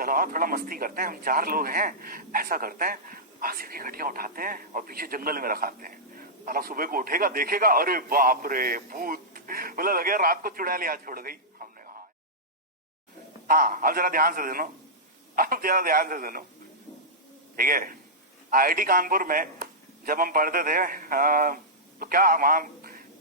चलो आओ थोड़ा मस्ती करते हैं, हम 4 लोग हैं, ऐसा करते हैं आसिफ की खटिया उठाते हैं और पीछे जंगल में रखाते हैं। साला सुबह को उठेगा देखेगा, अरे बाप रे भूत, बोला लगे रात को चुड़ैल यहाँ छोड़ गई। हमने कहा हाँ, अब जरा ध्यान से सुनो, अब जरा ध्यान से सुनो, ठीक है। आईआईटी कानपुर में जब हम पढ़ते थे तो क्या वहां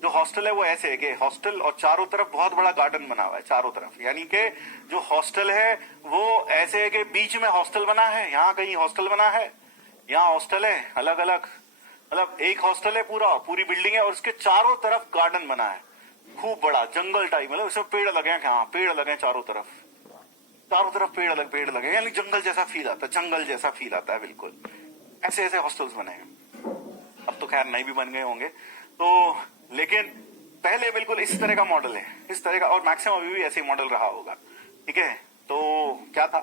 जो हॉस्टल है वो ऐसे है कि हॉस्टल और चारों तरफ बहुत बड़ा गार्डन बना हुआ है चारों तरफ, यानी कि जो हॉस्टल है वो ऐसे है कि बीच में हॉस्टल बना है, यहाँ कहीं हॉस्टल बना है, यहाँ हॉस्टल है अलग अलग, मतलब एक हॉस्टल है पूरा, पूरी बिल्डिंग है और उसके चारों तरफ गार्डन बना है खूब बड़ा जंगल टाइप, मतलब उसमें पेड़ लगे हैं, हाँ पेड़ लगे हैं चारों तरफ, चारों तरफ पेड़ लगे, यानी जंगल जैसा फील आता है, जंगल जैसा फील आता है बिल्कुल। ऐसे ऐसे हॉस्टल्स बने हैं, अब तो खैर नए भी बन गए होंगे तो, लेकिन पहले बिल्कुल इस तरह का मॉडल है, इस तरह का, और मैक्सिमम अभी भी ऐसे ही मॉडल रहा होगा, ठीक है। तो क्या था,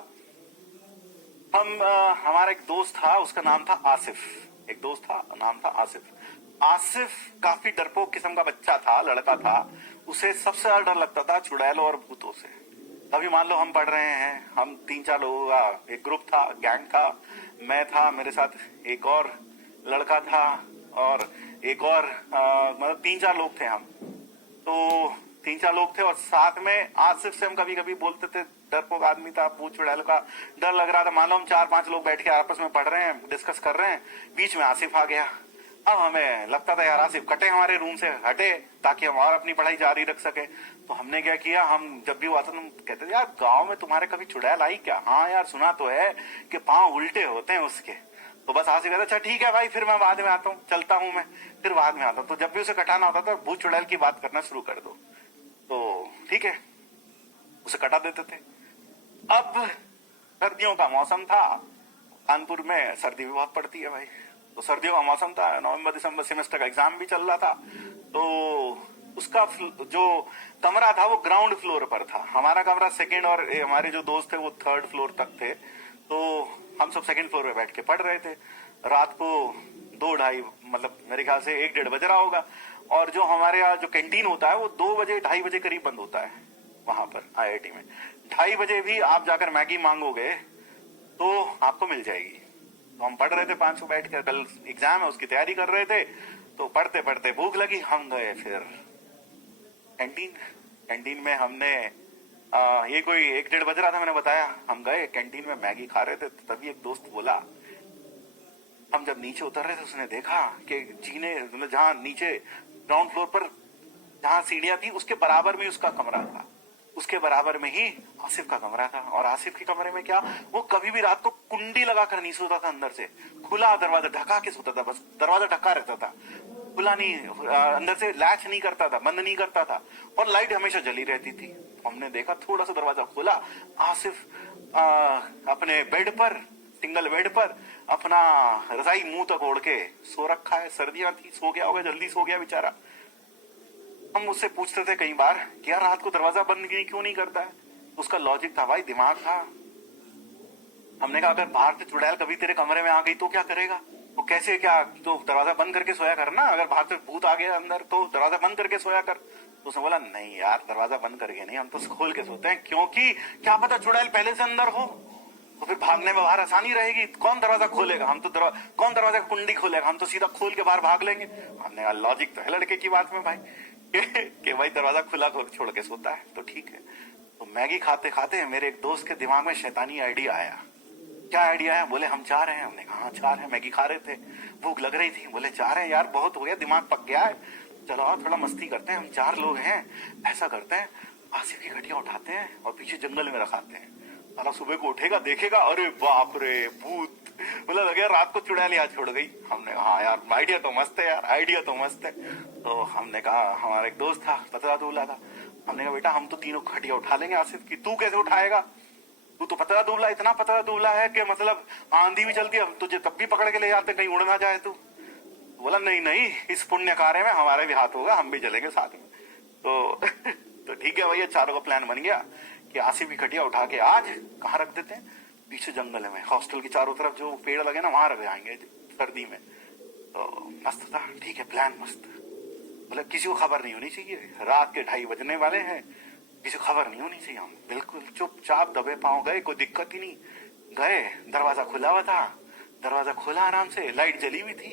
हमारा एक दोस्त था, उसका नाम था आसिफ, एक दोस्त था नाम था आसिफ। आसिफ काफी डरपोक किस्म का बच्चा था, लड़का था, उसे सबसे ज्यादा डर लगता था चुड़ैलों और भूतों से। अभी मान लो हम पढ़ रहे हैं, हम 3-4 लोगों का एक ग्रुप था, गैंग था, मैं था, मेरे साथ एक और लड़का था और एक और मतलब 3-4 लोग थे हम, तो 3-4 लोग थे और साथ में आसिफ से हम कभी कभी बोलते थे, डरपोक आदमी था, भूत चुड़ैल का डर लग रहा था। मान लो हम 4-5 लोग बैठ के आपस में पढ़ रहे हैं, डिस्कस कर रहे हैं, बीच में आसिफ आ गया। अब हमें लगता था यार आसिफ कटे हमारे रूम से, हटे ताकि हम और अपनी पढ़ाई जारी रख सके। तो हमने क्या किया, हम जब भी वो आता हम कहते थे यार गांव में तुम्हारे कभी चुड़ैल आई क्या? हाँ यार सुना तो है कि पांव उल्टे होते हैं उसके। तो बस आसिफ कहता अच्छा ठीक है भाई, फिर मैं बाद में आता हूँ, चलता हूँ मैं, फिर बाद में आता हूँ। तो जब भी उसे कटाना होता था भूत चुड़ैल की बात करना शुरू कर दो, तो ठीक है उसे कटा देते थे। अब सर्दियों का मौसम था, कानपुर में सर्दी भी बहुत पड़ती है भाई, तो सर्दियों का मौसम था, नवंबर दिसंबर सेमेस्टर का एग्जाम भी चल रहा था, तो उसका जो कमरा था वो ग्राउंड फ्लोर पर था, हमारा कमरा सेकंड और हमारे जो दोस्त थे वो 3rd फ्लोर तक थे, तो हम सब सेकंड फ्लोर पे बैठ के पढ़ रहे थे। रात को 2-2:30 मतलब मेरे ख्याल से 1-1:30 बज रहा होगा, और जो हमारे यहाँ जो कैंटीन होता है वो 2 बजे 2:30 बजे करीब बंद होता है वहां पर आईआईटी में। 2:30 बजे भी आप जाकर मैगी मांगोगे तो आपको मिल जाएगी। तो हम पढ़ रहे थे 5 बैठ कर, कल एग्जाम है उसकी तैयारी कर रहे थे, तो पढ़ते पढ़ते भूख लगी, हम गए फिर कैंटीन। कैंटीन में हमने ये कोई 1-1:30 बज रहा था, मैंने बताया, हम गए कैंटीन में मैगी खा रहे थे, तो तभी एक दोस्त बोला, हम जब नीचे उतर रहे थे उसने देखा कि जीने मतलब जहां नीचे ग्राउंड फ्लोर पर जहां सीढ़ियां थी उसके बराबर में उसका कमरा था, उसके बराबर में ही आसिफ का कमरा था। और आसिफ के कमरे में क्या, वो कभी भी रात को कुंडी लगाकर नहीं सोता था, अंदर से खुला दरवाजा ढका के सोता था, बस दरवाजा ढका रहता था, खुला नहीं, अंदर से लैच नहीं करता था, बंद नहीं करता था, और लाइट हमेशा जली रहती थी। हमने देखा थोड़ा सा दरवाजा खोला, आसिफ अपने बेड पर, सिंगल बेड पर अपना रजाई मुंह तक ओढ़ के सो रखा है, सर्दियां थी, सो गया होगा, जल्दी सो गया बेचारा। हम उससे पूछते थे कई बार कि यार रात को दरवाजा बंद क्यों नहीं करता है, उसका लॉजिक था भाई, दिमाग था। हमने कहा अगर बाहर से चुड़ैल कभी तेरे कमरे में आ गई तो क्या करेगा, वो कैसे, क्या तो दरवाजा बंद करके सोया करना, अगर बाहर से भूत आ गया अंदर तो दरवाजा बंद करके सोया कर। तो उसने बोला नहीं यार दरवाजा बंद करके नहीं, हम तो खोल के सोते हैं, क्योंकि क्या पता चुड़ैल पहले से अंदर हो तो फिर भागने में बाहर आसानी रहेगी, कौन दरवाजा खोलेगा, हम तो कौन दरवाजा का कुंडी खोलेगा, हम तो सीधा खोल के बाहर भाग लेंगे। हमने कहा लॉजिक तो है लड़के की बात में भाई कि भाई दरवाजा खुला छोड़ के सोता है, तो ठीक है। तो मैगी खाते खाते मेरे एक दोस्त के दिमाग में शैतानी आइडिया आया। क्या आइडिया है, बोले हम जा रहे हैं। हमने कहा हाँ जा रहे हैं, मैगी खा रहे थे, भूख लग रही थी, बोले जा रहे हैं यार, बहुत हो गया, दिमाग पक गया है, चलो और थोड़ा मस्ती करते हैं, हम 4 लोग हैं, ऐसा करते हैं आसिफ की खटिया उठाते हैं और पीछे जंगल में रखाते हैं। साला सुबह को उठेगा देखेगा, अरे बाप रे भूत, बोला लगे रात को चुड़ैल यहाँ छोड़ गई। हमने कहा हाँ यार आइडिया तो मस्त है यार, आइडिया तो मस्त है। तो हमने कहा, हमारा एक दोस्त था पतला दुबला था, हमने कहा बेटा हम तो तीनों खटिया उठा लेंगे आसिफ की, तू कैसे उठाएगा, तू तो पतला दुबला, इतना पतला दुबला है कि मतलब आंधी भी चलती है तुझे तब भी पकड़ के ले जाते, कहीं उड़ ना जाए तू। बोला नहीं नहीं, इस पुण्य कार्य में हमारे भी हाथ होगा, हम भी चलेंगे साथ में। तो ठीक है भैया, चारों का प्लान बन गया कि आसिफ की खटिया उठा के आज कहाँ रख देते हैं, पीछे जंगल में, हॉस्टल की चारों तरफ जो पेड़ लगे ना वहां रख जाएंगे सर्दी में। तो मस्त था, ठीक है प्लान मस्त। मतलब किसी को खबर नहीं होनी चाहिए, रात के 2:30 बजने वाले हैं, किसी को खबर नहीं होनी चाहिए। हम बिल्कुल चुपचाप दबे पांव गए, कोई दिक्कत ही नहीं। गए, दरवाजा खुला हुआ था, दरवाजा खोला आराम से, लाइट जली हुई थी,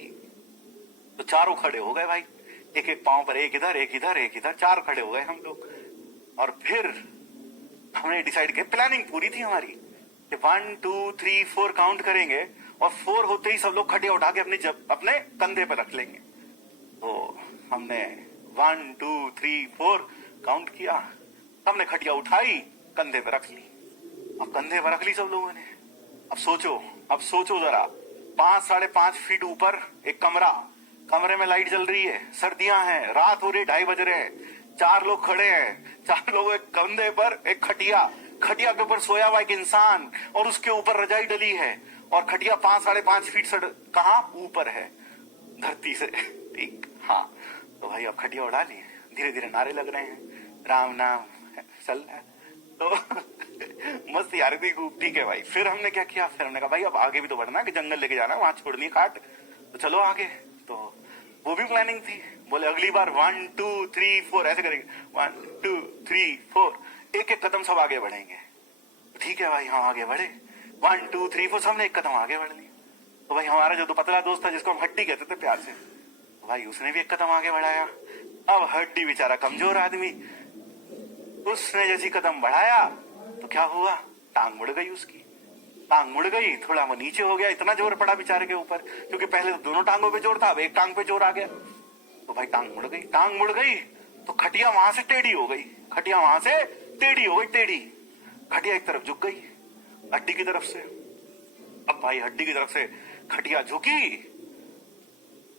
तो चारों खड़े हो गए भाई, एक एक पांव पर, एक इधर एक इधर एक इधर, चार खड़े हो गए हम लोग। और फिर हमने डिसाइड किया, प्लानिंग पूरी थी हमारी कि 1 2 3 4 काउंट करेंगे और 4 होते ही सब लोग खटिया उठा के अपने कंधे पर रख लेंगे। तो हमने 1 2 3 4 काउंट किया, हमने खटिया उठाई, कंधे पे रख ली। अब कंधे पे रख ली सब लोगों ने। अब सोचो जरा, 5 5.5 फीट ऊपर एक कमरा, कमरे में लाइट जल रही है, सर्दियां हैं, रात हो रही, 2:30 बज रहे हैं, 4 लोग खड़े हैं, 4 लोग एक कंधे पर, एक खटिया, खटिया के ऊपर सोया हुआ एक इंसान और उसके ऊपर रजाई डली है, और खटिया 5 5.5 फीट से कहां ऊपर है, धरती से। ठीक, हाँ। तो भाई अब खटिया उड़ा ली, धीरे धीरे नारे लग रहे हैं, राम नाम चल रहा है, तो मस्त यार थी खूब। ठीक है भाई, फिर हमने क्या किया, फिर हमने कहा भाई अब आगे भी तो बढ़ना है, कि जंगल लेके जाना है, वहां छोड़नी काट, तो चलो आगे। तो वो भी प्लानिंग थी, बोले अगली बार 1 2 3 4 ऐसे करेंगे, 1 2 3 4, एक एक कदम सब आगे बढ़ेंगे। ठीक है भाई, हम आगे बढ़े, 1 2 3 4, सबने एक कदम आगे बढ़ ली। तो भाई हमारा जो पतला दोस्त था, जिसको हम हड्डी कहते थे प्यार से, तो भाई उसने भी एक कदम आगे बढ़ाया। अब हड्डी बेचारा कमजोर आदमी, उसने जैसी कदम बढ़ाया तो क्या हुआ, टांग मुड़ गई उसकी, टांग मुड़ गई, थोड़ा वो नीचे हो गया, इतना जोर पड़ा बेचारे के ऊपर, क्योंकि पहले तो दोनों टांगों पे जोर था, अब एक टांग पे जोर आ गया। तो भाई टांग मुड़ गई, तो खटिया वहां से टेढ़ी हो गई, खटिया वहां से टेढ़ी हो गई, टेढ़ी खटिया एक तरफ झुक गई हड्डी की तरफ से। अब भाई हड्डी की तरफ से खटिया झुकी,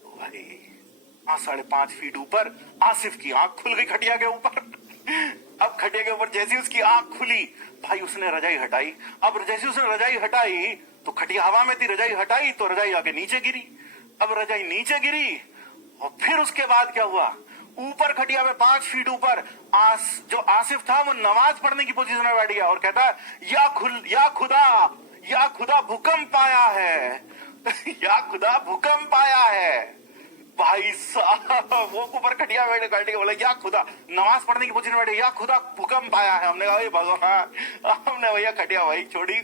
तो भाई 5 5.5 फीट ऊपर आसिफ की आंख खुल गई खटिया के ऊपर। अब खटिया के ऊपर जैसी उसकी आंख खुली, भाई उसने रजाई हटाई। अब जैसी उसने रजाई हटाई तो खटिया हवा में थी, रजाई हटाई तो रजाई आगे नीचे गिरी। अब रजाई नीचे गिरी, और फिर उसके बाद क्या हुआ, ऊपर खटिया में 5 फीट ऊपर जो आसिफ था वो नमाज पढ़ने की पोजीशन में बैठ गया और कहता है या खुदा भूकंप आया है। या खुदा भूकंप आया है। भाई साहब वो ऊपर खटिया बैठ के बोला या खुदा, नमाज पढ़ने की पोजीशन में बैठे, या खुदा भूकंप आया है। हमने कहा भगवान, हमने भैया खटिया वही छोड़ी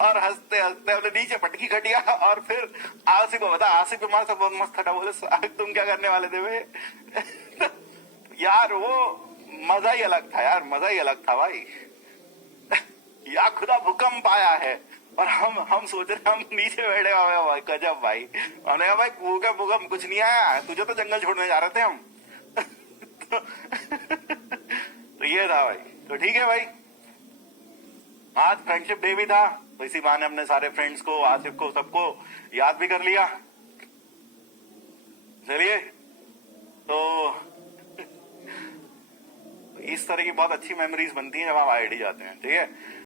और हंसते हंसते हमने नीचे पटकी खटिया। और फिर आसिफ को बता, आसिफ हमारे साथ बहुत मस्त खड़ा, बोले तुम क्या करने वाले थे भाई। यार वो मजा ही अलग था यार, मजा ही अलग था भाई। या खुदा भूकंप आया है, और हम सोच रहे हम नीचे बैठे हुए भाई, गजब भाई। हमने कहा भाई भूकंप कुछ नहीं आया, तुझे तो जंगल छोड़ने जा रहे थे हम। तो ये था भाई। तो ठीक है भाई, आज फ्रेंडशिप डे भी था, तो इसी बहाने हमने सारे फ्रेंड्स को, आसिफ को, सबको याद भी कर लिया। चलिए, तो इस तरह की बहुत अच्छी मेमोरीज बनती हैं जब आप आईआईटी जाते हैं। ठीक है।